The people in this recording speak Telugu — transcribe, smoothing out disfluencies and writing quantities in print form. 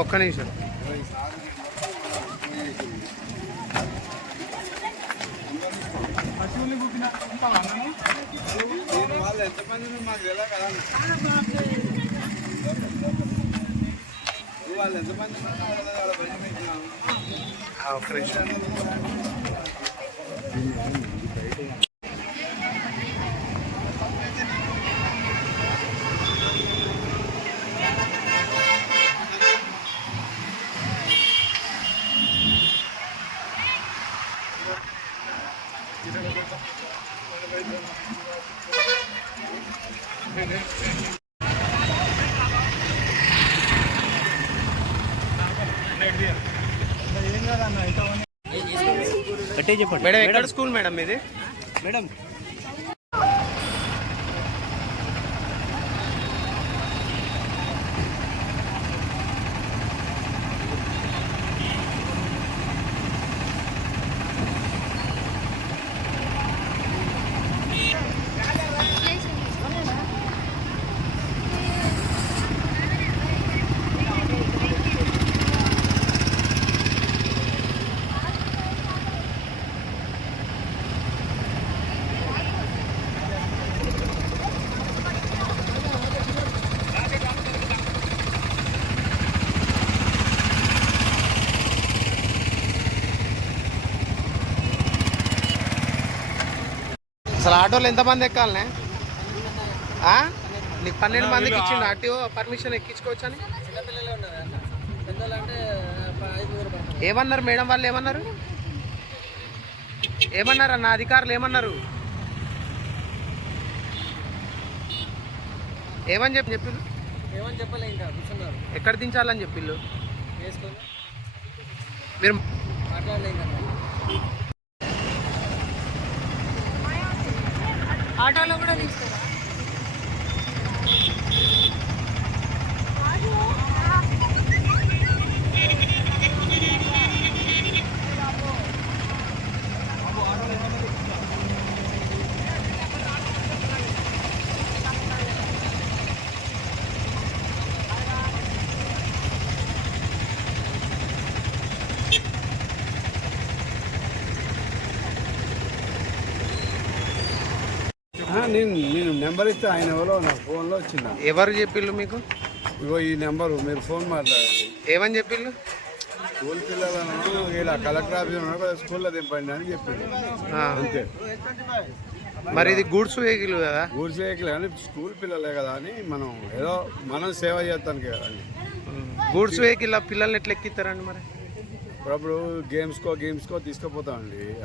ఒక్క నిమిషం. వాళ్ళు ఎంతమంది మాకు తెలియదు కదా, వాళ్ళు ఎంతమంది ఒక్క నిమిషం. చెప్పండి మేడం, ఎక్కడ స్కూల్ మేడం ఇది? మేడం అసలు ఆటోలో ఎంతమంది ఎక్కాలనే? నీకు 12 మందికి ఇచ్చిండు ఆర్టీఓ పర్మిషన్ ఎక్కించుకోవచ్చు అని. ఏమన్నారు మేడం వాళ్ళు? ఏమన్నారు అన్న అధికారులు? ఏమన్నారు? ఏమని చెప్పిళ్ళు? ఎక్కడ దించాలని చెప్పిళ్ళు? మీరు ఆటోలో కూడా తీసుకోరా? నేను నెంబర్ ఇస్తే ఆయన ఎవరో నా ఫోన్లో వచ్చిందా? ఎవరు చెప్పిళ్ళు మీకు? ఇగో ఈ నెంబరు, మీరు ఫోన్ మాట్లాడండి. ఏమని చెప్పిళ్ళు? స్కూల్ పిల్లలను ఇలా కలెక్టర్ ఆఫీస్ స్కూల్లో దింపండి అని చెప్పింది అంతే. మరి ఇది గూడ్స్ వెహికల్ కదా? గూడ్స్ వెహికల్ కానీ స్కూల్ పిల్లలే కదా అని మనం ఏదో మనం సేవ చేస్తానికి కదండి. గూడ్స్ వెహికల్ పిల్లల్ని ఎట్లా ఎక్కిస్తారండి? మరి అప్పుడు గేమ్స్కో తీసుకుపోతామండి.